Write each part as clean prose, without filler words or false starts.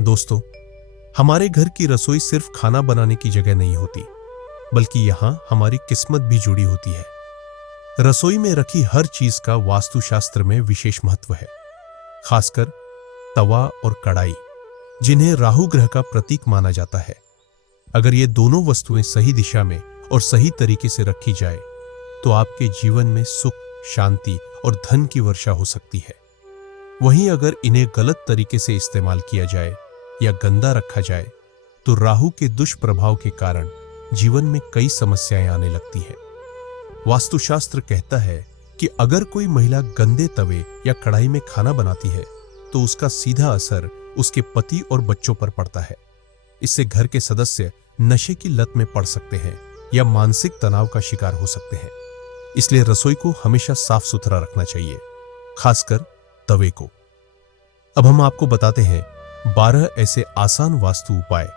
दोस्तों, हमारे घर की रसोई सिर्फ खाना बनाने की जगह नहीं होती, बल्कि यहाँ हमारी किस्मत भी जुड़ी होती है। रसोई में रखी हर चीज का वास्तुशास्त्र में विशेष महत्व है, खासकर तवा और कढ़ाई, जिन्हें राहु ग्रह का प्रतीक माना जाता है। अगर ये दोनों वस्तुएं सही दिशा में और सही तरीके से रखी जाए, तो आपके जीवन में सुख, शांति और धन की वर्षा हो सकती है। वहीं अगर इन्हें गलत तरीके से इस्तेमाल किया जाए या गंदा रखा जाए, तो राहु के दुष्प्रभाव के कारण जीवन में कई समस्याएं आने लगती हैं। वास्तुशास्त्र कहता है कि अगर कोई महिला गंदे तवे या कढ़ाई में खाना बनाती है, तो उसका सीधा असर उसके पति और बच्चों पर पड़ता है। इससे घर के सदस्य नशे की लत में पड़ सकते हैं या मानसिक तनाव का शिकार हो सकते हैं। इसलिए रसोई को हमेशा साफ सुथरा रखना चाहिए, खासकर तवे को। अब हम आपको बताते हैं 12 ऐसे आसान वास्तु उपाय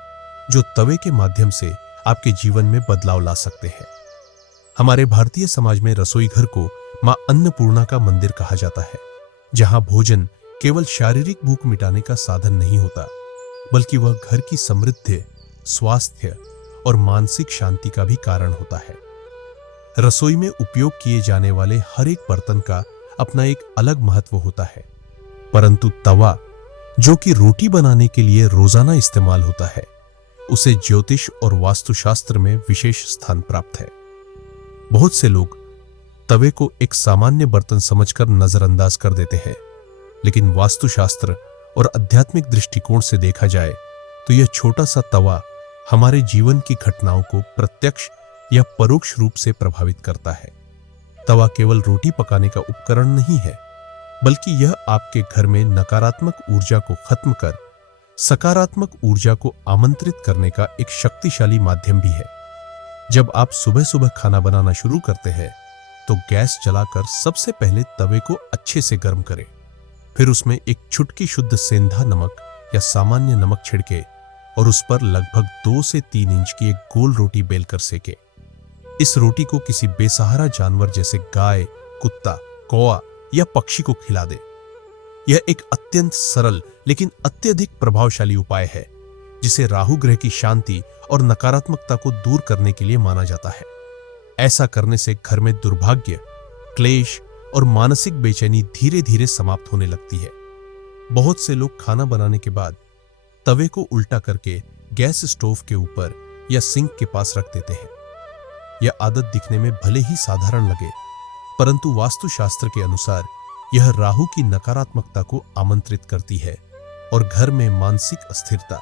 जो तवे के माध्यम से आपके जीवन में बदलाव ला सकते हैं। हमारे भारतीय समाज में रसोई घर को मां अन्नपूर्णा का मंदिर कहा जाता है, जहां भोजन केवल शारीरिक भूख मिटाने का साधन नहीं होता, बल्कि वह घर की समृद्धि, स्वास्थ्य और मानसिक शांति का भी कारण होता है। रसोई में उपयोग किए जाने वाले हर एक बर्तन का अपना एक अलग महत्व होता है, परंतु तवा, जो कि रोटी बनाने के लिए रोजाना इस्तेमाल होता है, उसे ज्योतिष और वास्तुशास्त्र में विशेष स्थान प्राप्त है। बहुत से लोग तवे को एक सामान्य बर्तन समझकर नजरअंदाज कर देते हैं, लेकिन वास्तुशास्त्र और आध्यात्मिक दृष्टिकोण से देखा जाए तो यह छोटा सा तवा हमारे जीवन की घटनाओं को प्रत्यक्ष या परोक्ष रूप से प्रभावित करता है। तवा केवल रोटी पकाने का उपकरण नहीं है, बल्कि यह आपके घर में नकारात्मक ऊर्जा को खत्म कर सकारात्मक ऊर्जा को आमंत्रित करने का एक शक्तिशाली माध्यम भी है। जब आप सुबह सुबह खाना बनाना शुरू करते हैं, तो गैस जलाकर सबसे पहले तवे को अच्छे से गर्म करें। फिर उसमें एक चुटकी शुद्ध सेंधा नमक या सामान्य नमक छिड़के और उस पर लगभग 2 से 3 इंच की एक गोल रोटी बेलकर सेके। इस रोटी को किसी बेसहारा जानवर जैसे गाय, कुत्ता, कौवा या पक्षी को खिला दे। यह एक अत्यंत सरल लेकिन अत्यधिक प्रभावशाली उपाय है, जिसे राहु ग्रह की शांति और नकारात्मकता को दूर करने के लिए माना जाता है। ऐसा करने से घर में दुर्भाग्य, क्लेश और मानसिक बेचैनी धीरे धीरे समाप्त होने लगती है। बहुत से लोग खाना बनाने के बाद तवे को उल्टा करके गैस स्टोव के ऊपर या सिंक के पास रख देते हैं। यह आदत दिखने में भले ही साधारण लगे, परंतु वास्तुशास्त्र के अनुसार यह राहु की नकारात्मकता को आमंत्रित करती है और घर में मानसिक अस्थिरता,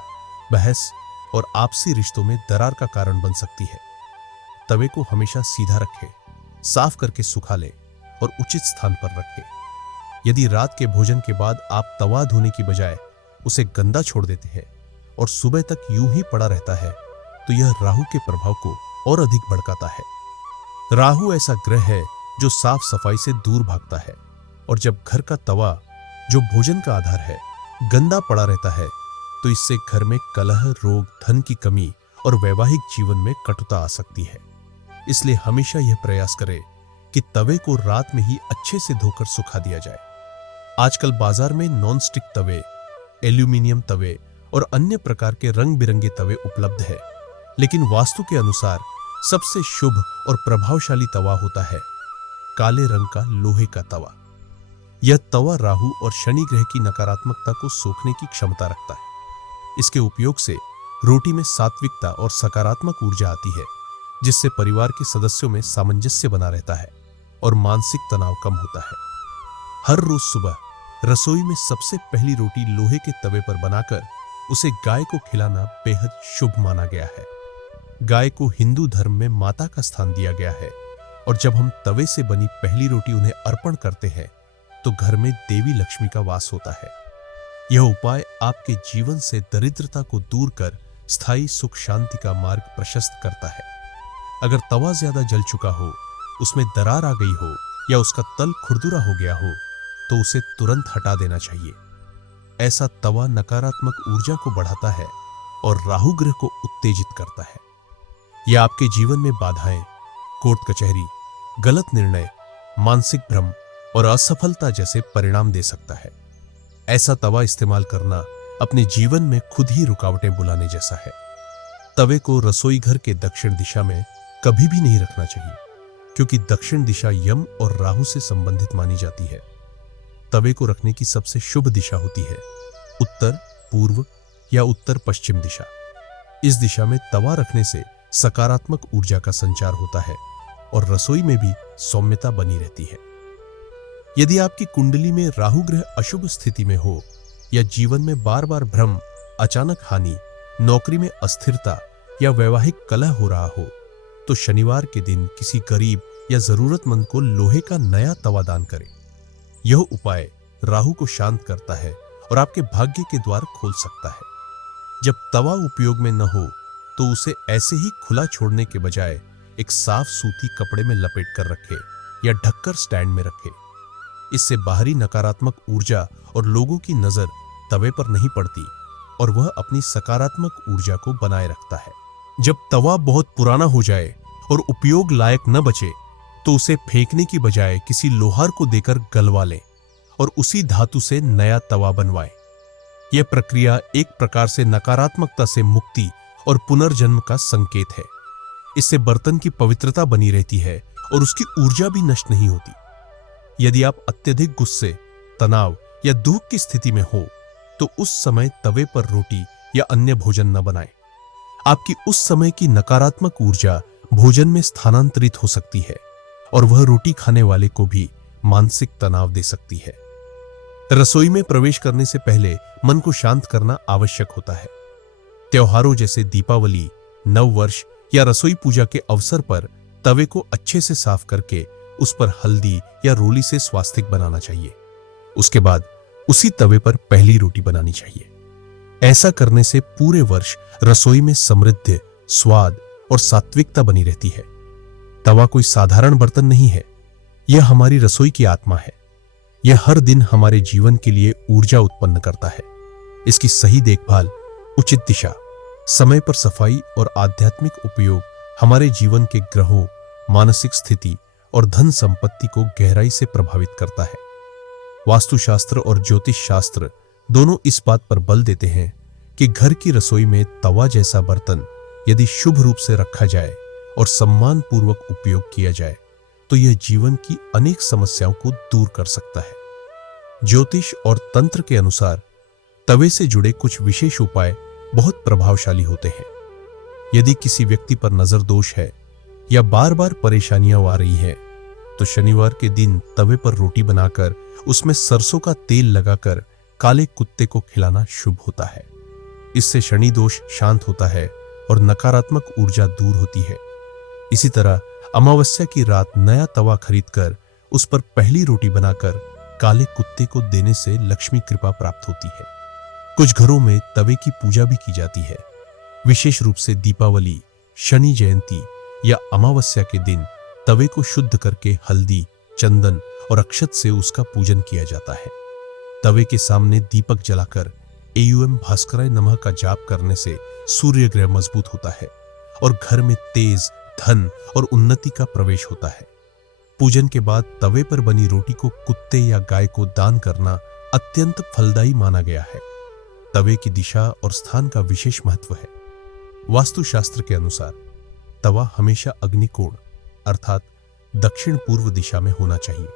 बहस और आपसी रिश्तों में दरार का कारण बन सकती है। तवे को हमेशा सीधा रखें, साफ करके सुखा लें और उचित स्थान पर रखें। यदि रात के भोजन के बाद आप तवा धोने की बजाय उसे गंदा छोड़ देते हैं और सुबह तक यूं ही पड़ा रहता है, तो यह राहु के प्रभाव को और अधिक भड़काता है। राहु ऐसा ग्रह है जो साफ सफाई से दूर भागता है, और जब घर का तवा, जो भोजन का आधार है, गंदा पड़ा रहता है, तो इससे घर में कलह, रोग, धन की कमी और वैवाहिक जीवन में कटुता आ सकती है। इसलिए हमेशा यह प्रयास करें कि तवे को रात में ही अच्छे से धोकर सुखा दिया जाए। आजकल बाजार में नॉन स्टिक तवे, एल्यूमिनियम तवे और अन्य प्रकार के रंग बिरंगे तवे उपलब्ध है, लेकिन वास्तु के अनुसार सबसे शुभ और प्रभावशाली तवा होता है काले रंग का लोहे का तवा। यह तवा राहु और शनि ग्रह की नकारात्मकता को सोखने की क्षमता रखता है। इसके उपयोग से रोटी में सात्विकता और सकारात्मक ऊर्जा आती है, जिससे परिवार के सदस्यों में सामंजस्य बना रहता है और मानसिक तनाव कम होता है। हर रोज सुबह रसोई में सबसे पहली रोटी लोहे के तवे पर बनाकर उसे गाय को खिलाना बेहद शुभ माना गया है। गाय को हिंदू धर्म में माता का स्थान दिया गया है, और जब हम तवे से बनी पहली रोटी उन्हें अर्पण करते हैं, तो घर में देवी लक्ष्मी का वास होता है। यह उपाय आपके जीवन से दरिद्रता को दूर कर स्थायी सुख शांति का मार्ग प्रशस्त करता है। अगर तवा ज्यादा जल चुका हो, उसमें दरार आ गई हो या उसका तल खुरदुरा हो गया हो, तो उसे तुरंत हटा देना चाहिए। ऐसा तवा नकारात्मक ऊर्जा को बढ़ाता है और राहु ग्रह को उत्तेजित करता है। यह आपके जीवन में बाधाएं, कोर्ट कचहरी, गलत निर्णय, मानसिक भ्रम और असफलता जैसे परिणाम दे सकता है। ऐसा तवा इस्तेमाल करना अपने जीवन में खुद ही रुकावटें बुलाने जैसा है। तवे को रसोई घर के दक्षिण दिशा में कभी भी नहीं रखना चाहिए, क्योंकि दक्षिण दिशा यम और राहु से संबंधित मानी जाती है। तवे को रखने की सबसे शुभ दिशा होती है उत्तर, पूर्व या उत्तर पश्चिम दिशा। इस दिशा में तवा रखने से सकारात्मक ऊर्जा का संचार होता है और रसोई में भी सौम्यता बनी रहती है। यदि आपकी कुंडली में राहु ग्रह अशुभ स्थिति में हो या जीवन में बार बार भ्रम, अचानक हानि, नौकरी में अस्थिरता या वैवाहिक कलह हो रहा हो, तो शनिवार के दिन किसी गरीब या जरूरतमंद को लोहे का नया तवा दान करें। यह उपाय राहु को शांत करता है और आपके भाग्य के द्वार खोल सकता है। जब तवा उपयोग में न हो तो उसे ऐसे ही खुला छोड़ने के बजाय एक साफ सूती कपड़े में लपेट कर रखें या ढककर स्टैंड में रखें। इससे बाहरी नकारात्मक ऊर्जा और लोगों की नजर तवे पर नहीं पड़ती और वह अपनी सकारात्मक ऊर्जा को बनाए रखता है। जब तवा बहुत पुराना हो जाए और उपयोग लायक न बचे तो उसे फेंकने की बजाय किसी लोहार को देकर गलवा लें और उसी धातु से नया तवा बनवाएं। यह प्रक्रिया एक प्रकार से नकारात्मकता से मुक्ति और पुनर्जन्म का संकेत है। इससे बर्तन की पवित्रता बनी रहती है और उसकी ऊर्जा भी नष्ट नहीं होती। यदि आप अत्यधिक गुस्से, तनाव या दुख की स्थिति में हो तो उस समय तवे पर रोटी या अन्य भोजन न बनाएं। आपकी उस समय की नकारात्मक ऊर्जा भोजन में स्थानांतरित हो सकती है और वह रोटी खाने वाले को भी मानसिक तनाव दे सकती है। रसोई में प्रवेश करने से पहले मन को शांत करना आवश्यक होता है। त्योहारों जैसे दीपावली, नववर्ष या रसोई पूजा के अवसर पर तवे को अच्छे से साफ करके उस पर हल्दी या रोली से स्वास्तिक बनाना चाहिए। उसके बाद उसी तवे पर पहली रोटी बनानी चाहिए। ऐसा करने से पूरे वर्ष रसोई में समृद्धि, स्वाद और सात्विकता बनी रहती है। तवा कोई साधारण बर्तन नहीं है, यह हमारी रसोई की आत्मा है। यह हर दिन हमारे जीवन के लिए ऊर्जा उत्पन्न करता है। इसकी सही देखभाल, उचित दिशा, समय पर सफाई और आध्यात्मिक उपयोग हमारे जीवन के ग्रहों, मानसिक स्थिति और धन संपत्ति को गहराई से प्रभावित करता है। वास्तुशास्त्र और ज्योतिष शास्त्र दोनों इस बात पर बल देते हैं कि घर की रसोई में तवा जैसा बर्तन यदि शुभ रूप से रखा जाए और सम्मान पूर्वक उपयोग किया जाए तो यह जीवन की अनेक समस्याओं को दूर कर सकता है। ज्योतिष और तंत्र के अनुसार तवे से जुड़े कुछ विशेष उपाय बहुत प्रभावशाली होते हैं। यदि किसी व्यक्ति पर नजर दोष है या बार बार परेशानियां आ रही हैं, तो शनिवार के दिन तवे पर रोटी बनाकर उसमें सरसों का तेल लगाकर काले कुत्ते को खिलाना शुभ होता है। इससे शनि दोष शांत होता है और नकारात्मक ऊर्जा दूर होती है। इसी तरह अमावस्या की रात नया तवा खरीदकर उस पर पहली रोटी बनाकर काले कुत्ते को देने से लक्ष्मी कृपा प्राप्त होती है। कुछ घरों में तवे की पूजा भी की जाती है। विशेष रूप से दीपावली, शनि जयंती या अमावस्या के दिन तवे को शुद्ध करके हल्दी, चंदन और अक्षत से उसका पूजन किया जाता है। तवे के सामने दीपक जलाकर एयूएम भास्कराय नमः का जाप करने से सूर्य ग्रह मजबूत होता है और घर में तेज, धन और उन्नति का प्रवेश होता है। पूजन के बाद तवे पर बनी रोटी को कुत्ते या गाय को दान करना अत्यंत फलदायी माना गया है। तवे की दिशा और स्थान का विशेष महत्व है। वास्तुशास्त्र के अनुसार तवा हमेशा अग्निकोण अर्थात दक्षिण पूर्व दिशा में होना चाहिए।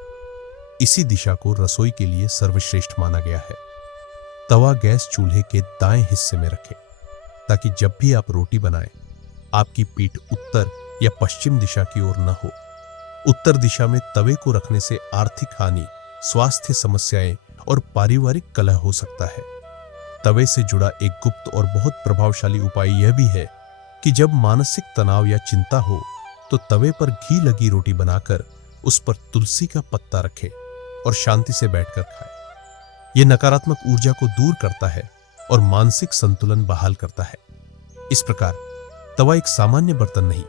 इसी दिशा को रसोई के लिए सर्वश्रेष्ठ माना गया है। तवा गैस चूल्हे के दाएं हिस्से में रखें ताकि जब भी आप रोटी बनाएं, आपकी पीठ उत्तर या पश्चिम दिशा की ओर न हो। उत्तर दिशा में तवे को रखने से आर्थिक हानि, स्वास्थ्य समस्याएं और पारिवारिक कलह हो सकता है। तवे से जुड़ा एक गुप्त और बहुत प्रभावशाली उपाय यह भी है कि जब मानसिक तनाव या चिंता हो तो तवे पर घी लगी रोटी बनाकर उस पर तुलसी का पत्ता रखें और शांति से बैठकर खाएं। यह नकारात्मक ऊर्जा को दूर करता है और मानसिक संतुलन बहाल करता है। इस प्रकार तवा एक सामान्य बर्तन नहीं,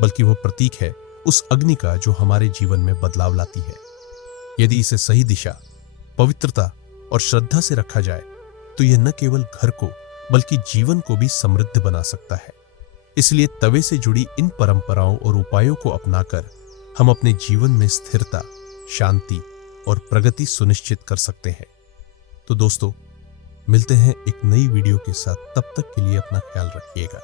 बल्कि वह प्रतीक है उस अग्नि का जो हमारे जीवन में बदलाव लाती है। यदि इसे सही दिशा, पवित्रता और श्रद्धा से रखा जाए तो यह न केवल घर को बल्कि जीवन को भी समृद्ध बना सकता है। इसलिए तवे से जुड़ी इन परंपराओं और उपायों को अपनाकर हम अपने जीवन में स्थिरता, शांति और प्रगति सुनिश्चित कर सकते हैं। तो दोस्तों, मिलते हैं एक नई वीडियो के साथ, तब तक के लिए अपना ख्याल रखिएगा।